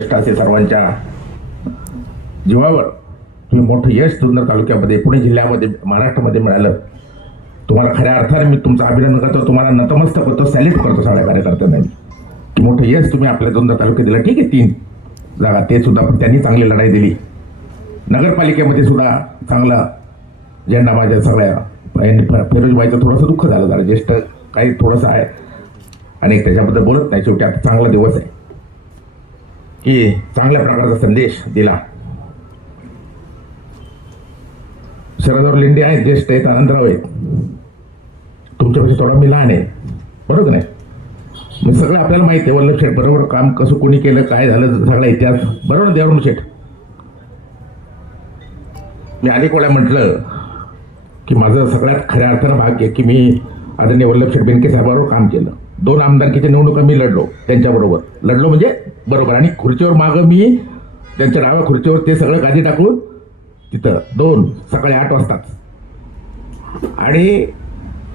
असे सर्वांच्या जीवावर तुम्ही मोठं यश जुन्नर तालुक्यामध्ये, पुणे जिल्ह्यामध्ये, महाराष्ट्रामध्ये मिळालं. तुम्हाला खऱ्या अर्थाने मी तुमचं अभिनंदन करतो, तुम्हाला नतमस्तक होतो, सॅल्यूट करतो सगळ्या कार्यकर्त्यांना की मोठं यश तुम्ही आपल्या जुन्नर तालुक्यात दिलं. ठीक आहे, 3 जागा ते सुद्धा त्यांनी चांगली लढाई दिली. नगरपालिकेमध्ये सुद्धा चांगला झेंडा माझ्या सगळ्या फिरोजबाईचं थोडंसं दुःख झालं, जरा ज्येष्ठ काही थोडंसं आहे आणि त्याच्याबद्दल बोलत नाही. शेवटी आता चांगला दिवस आहे की चांगल्या प्रकारचा संदेश दिला. शरदराव लेंडे आहेत, ज्येष्ठ आहेत, आनंदराव आहेत, तुमच्यापेक्षा थोडा मी लहान आहे, बरोबर नाही? मी सगळं आपल्याला माहिती आहे. वल्लभ शेठ बरोबर काम कसं कोणी केलं, काय झालं, सगळा इतिहास बरोबर ना देवराम शेठ. मी अनेक वेळा म्हटलं की माझं सगळ्यात खऱ्या अर्थानं भाग्य की मी आदरणीय वल्लभ शेठ बेनके साहेबांबरोबर काम केलं. 2 आमदारकीच्या निवडणुका मी लढलो त्यांच्याबरोबर, लढलो म्हणजे बरोबर. आणि खुर्चीवर मागं मी त्यांच्या डाव्या खुर्चीवर ते सगळं गादी टाकून तिथं 2 सकाळी 8 वाजताच. आणि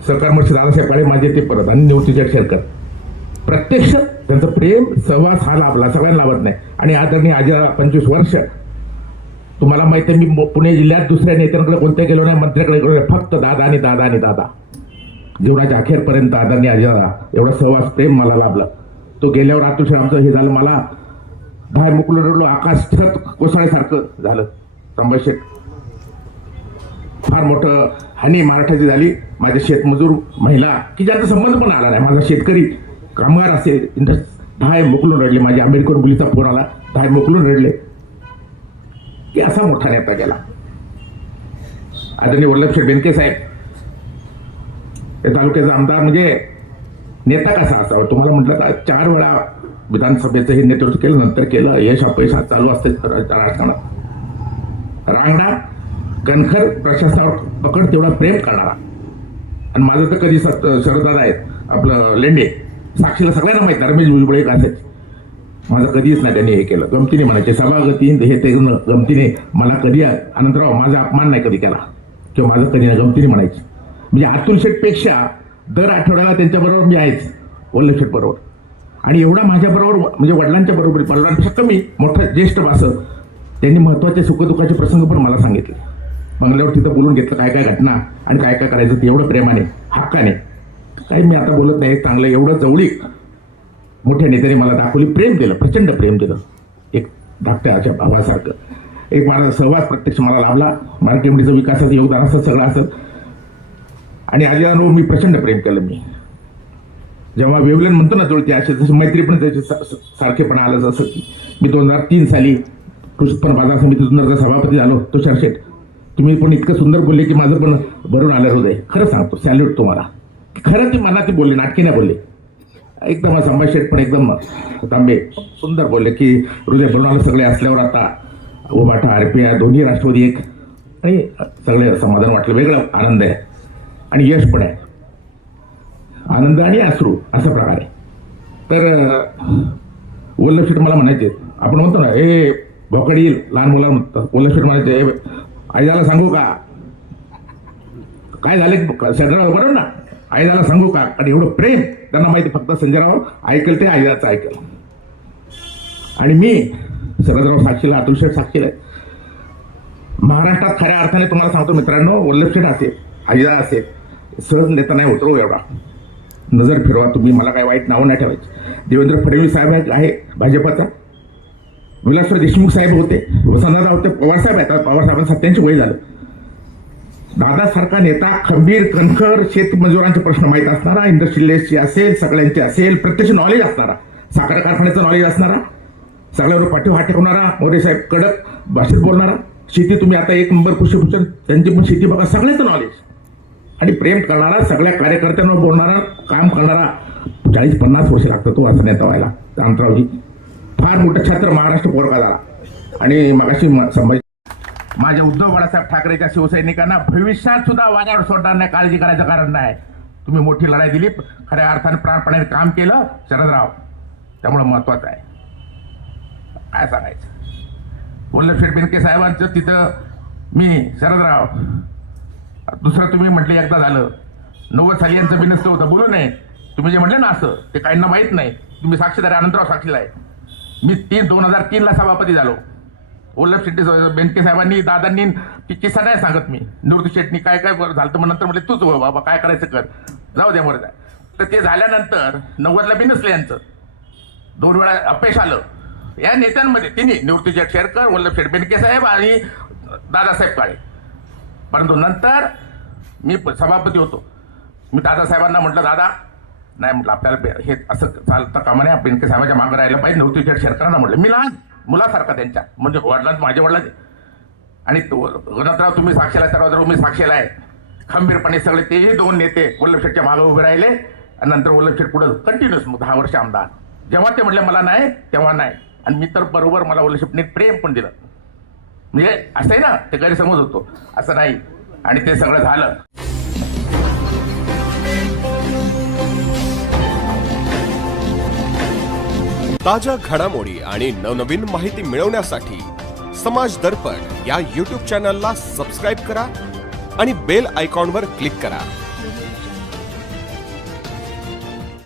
सरकार मर्षी दादासाहेब काळे माझे ते परत आणि निवृत्तीचे शेरकर, प्रत्यक्ष त्यांचं प्रेम सहवास हा लाभला, सगळ्यांना लाभत नाही. आणि आदरणीय आजरा 25 वर्ष तुम्हाला माहिती आहे, मी पुणे जिल्ह्यात दुसऱ्या नेत्यांकडे कोणत्या गेलो नाही, मंत्र्याकडे गेलो नाही, फक्त दादा आणि दादा आणि दादा. जीवनाच्या अखेरपर्यंत आदरणीय आजरा एवढा सहवास प्रेम मला लाभलं. तो गेल्यावर आतुष आमचं हे झालं, मला 10 मुकलो रडलो, आकाश छत कोसळ्यासारखं झालं. संभाषेत फार मोठं हानी मराठाची झाली. माझे शेतमजूर महिला की ज्यांचा संबंध पण आला नाही, माझा शेतकरी कामगार असेल, 10 मुकलून रडले. माझ्या आंबेडकर मुलीचा फोन आला, 10 मुकलून रडले की असा मोठा नेता गेला. आदरणीय वल्लभ शेठ बेनके साहेब या तालुक्याचा आमदार म्हणजे नेता कसा असावा. तुम्हाला म्हटलं का 4 वेळा विधानसभेचं हे नेतृत्व केलं, नंतर केलं. यश अपयश चालू असते राजकारणात. रांगडा कणखर, प्रशासनावर पकड तेवढा प्रेम करणारा. आणि माझं तर कधी शरददादा आहेत, आपलं लेंडे, साक्षीला सगळ्यांना माहित, रमेश भुजबळ एक असेच. माझं कधीच नाही त्यांनी हे केलं. गमतीने म्हणायचे, सभागती हे ते गमतीने. मला कधी आनंदराव माझा अपमान नाही कधी केला किंवा माझं कधी नाही, गमतीने म्हणायचे. म्हणजे अतुल शेठपेक्षा दर आठवड्याला त्यांच्याबरोबर मी आहेच, वल्लभ शेठ बरोबर. आणि एवढा माझ्याबरोबर म्हणजे वडिलांच्या बरोबर, वडिलांपेक्षा कमी मोठा ज्येष्ठ असं त्यांनी महत्वाचे सुखदुःखाचे प्रसंग पण मला सांगितले. बंगल्यावर तिथं बोलून घेतलं, काय काय घटना आणि काय काय करायचं ते एवढं प्रेमाने, हक्काने. काही मी आता बोलत नाही, चांगलं एवढं जवळीक मोठ्या नेत्याने मला दाखवली, प्रेम दिलं, प्रचंड प्रेम दिलं. एक धाकट्या अशा भावासारखं एक माझा सहवास प्रत्यक्ष मला लाभला. मार्केटचं विकासाचं योगदान असं सगळं असं. आणि आजीराव मी प्रचंड प्रेम केलं. मी जेव्हा वेवलेन म्हणतो ना जुळते, असे तसं मैत्री पण त्याचे सारखेपणा आलं. जसं की मी 2003 साली कृषी उत्पन्न बाजार समिती जुन्नरचा सभापती झालो. तुषार शेठ, तुम्ही पण इतकं सुंदर बोलले की माझं पण भरून आलं हृदय. खरं सांगतो, सॅल्यूट तुम्हाला. खरं ती मनात बोलले, नाटकी नाही बोलले. एकदम संभाष शेठ पण एकदम तांबे सुंदर बोलले की हृदय भरून आलं. सगळे असल्यावर आता उभाटा, RPI दोन्ही राष्ट्रवादी एक, आणि सगळे समाधान वाटलं, वेगळं आनंद आहे आणि यश पण आहे. आनंद आणि अश्रू अशा प्रकारे. तर वल्लभ शेठ मला म्हणायचे, आपण म्हणतो ना हे भोकड येईल लहान मुलांना म्हणतात, वल्लभ शेठ म्हणायचे, आईला सांगू का काय झाले शरदराव, बरोबर ना, आईला सांगू का. आणि एवढं प्रेम त्यांना माहिती, फक्त संजयराव ऐकेल ते आईलाचं ऐकेल. आणि मी शरदराव साक्षीला, अतुल शेठ साक्षीला. महाराष्ट्रात खऱ्या अर्थाने तुम्हाला सांगतो मित्रांनो, वल्लभ शेठ असेल, आईला असेल, सहज नेता नाही होतो एवढा. नजर फिरवा तुम्ही, मला काय वाईट नावं नाही ठेवायचे. देवेंद्र फडणवीस साहेब आहे भाजपाचा, विलासराव देशमुख साहेब होते, वसंतराव होते, पवार साहेब आहेत, पवार साहेबांना 87 वय झालं. दादासारखा नेता, खंबीर, कणखर, शेतमजुरांचे प्रश्न माहीत असणारा, इंडस्ट्रियलिस्टचे असेल, सगळ्यांचे असेल, प्रत्यक्ष नॉलेज असणारा, साखर कारखान्याचं नॉलेज असणारा, सगळ्यावर पाठीवर हात टेकवणारा, मोरे साहेब कडक भाषेत बोलणारा. शेती तुम्ही आता 1 नंबर कृषीभूषण, त्यांची पण शेती बघा, सगळ्याचं नॉलेज आणि प्रेम करणारा, सगळ्या कार्यकर्त्यांवर बोलणारा, काम करणारा. 40-50 वर्ष लागतं तो असं नेता व्हायला. अंतरावजी फार मोठं छात्र महाराष्ट्र पोरका झाला. आणि मगाशी संभाजी, माझ्या उद्धव बाळासाहेब ठाकरेच्या शिवसैनिकांना भविष्यात सुद्धा वाऱ्यावर सोडणार नाही, काळजी करायचं कारण नाही. तुम्ही मोठी लढाई दिली, खऱ्या अर्थाने प्राणपणे काम केलं शरदराव, त्यामुळे महत्वाचं आहे. काय सांगायचं. वल्लभ शेठ बेनके साहेबांचं तिथं मी शरदराव, दुसरं तुम्ही म्हटले एकदा झालं, 90 साली यांचं बिनसतं होतं, बोलू नये. तुम्ही जे म्हटले ना असं, ते काहींना माहीत नाही. तुम्ही साक्षीदार, आनंदराव साक्षीला आहे. मी 2003 सभापती झालो. वल्लभ शेट्टी बेनके साहेबांनी दादांनी ती किस्सा नाही सांगत मी. निवृत्ती शेट्टी काय काय झालं मग नंतर म्हटलं तूच हो बाबा काय करायचं कर जाऊ द्या वर. तर ते झाल्यानंतर 90ला बी नसलं यांचं. 2 वेळा अपयश आलं या नेत्यांमध्ये तिन्ही निवृत्ती शेरकर, वल्लभ शेठ बेनके साहेब आणि दादासाहेब काळे. परंतु नंतर मी सभापती होतो. मी दादासाहेबांना म्हटलं दादा नाही म्हटलं आपल्याला हे असं चालतं कामा नाही. बेनके साहेबांच्या मागं राहिलं पाहिजे. निवृत्ती शेठ शेरकरांना म्हटलं मी लहान मुलासारखा त्यांच्या म्हणजे वडिलांचं माझ्या वडिलांचे. आणि रघुनाथराव तुम्ही साक्षीला सर्वत्र मी साक्षीला आहे. खंबीरपणे सगळे तेही 2 नेते वल्लभ शेठच्या मागे उभे राहिले आणि नंतर वल्लभ शेठ पुढे कंटिन्युअस 10 वर्ष आमदार. जेव्हा ते म्हटले मला नाही तेव्हा नाही. आणि मी तर बरोबर मला वल्लभ शेठने प्रेम पण दिलं. म्हणजे असं आहे ना ते गैरसमज होतो असं नाही. आणि ते सगळं झालं. ताज्या घडामोडी आणि नवनवीन माहिती मिळवण्यासाठी समाज दर्पण या YouTube चॅनलला सबस्क्राईब करा आणि बेल आयकॉनवर क्लिक करा.